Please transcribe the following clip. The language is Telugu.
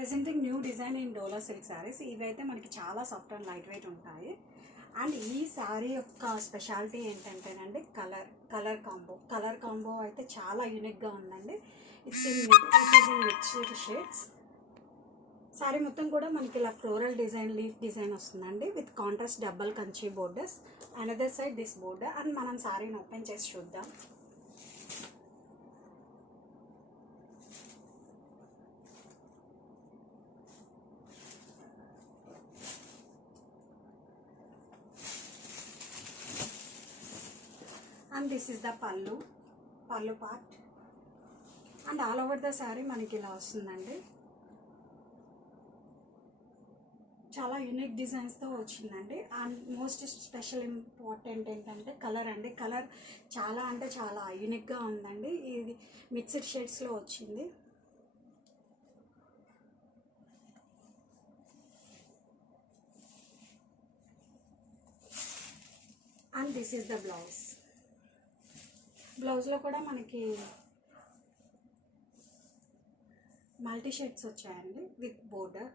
Presenting new design in dola silk saris. ఇవైతే మనకి చాలా సాఫ్ట్ అండ్ లైట్ వెయిట్ ఉంటాయి. అండ్ ఈ శారీ యొక్క స్పెషాలిటీ ఏంటంటేనండి కలర్ కాంబో అయితే చాలా యూనిక్గా ఉందండి. It is in mixed shades. Sari మొత్తం కూడా మనకి ఇలా ఫ్లోరల్ డిజైన్, లీఫ్ డిజైన్ వస్తుందండి with contrast double Kanchi borders. Another side this border. And మనం శారీని ఓపెన్ చేసి చూద్దాం. అండ్ దిస్ ఇస్ ద పళ్ళు part. And all over the sari మనకి ఇలా వస్తుందండి. చాలా యూనిక్ డిజైన్స్తో వచ్చిందండి. అండ్ మోస్ట్ స్పెషల్ ఇంపార్టెంట్ ఏంటంటే కలర్ అండి. కలర్ చాలా అంటే చాలా యూనిక్గా ఉందండి. ఇది మిక్స్డ్ షేడ్స్లో వచ్చింది. అండ్ దిస్ ఈస్ ద బ్లౌజ్లో కూడా మనకి మల్టీ షేడ్స్ వచ్చాయండి విత్ బోర్డర్.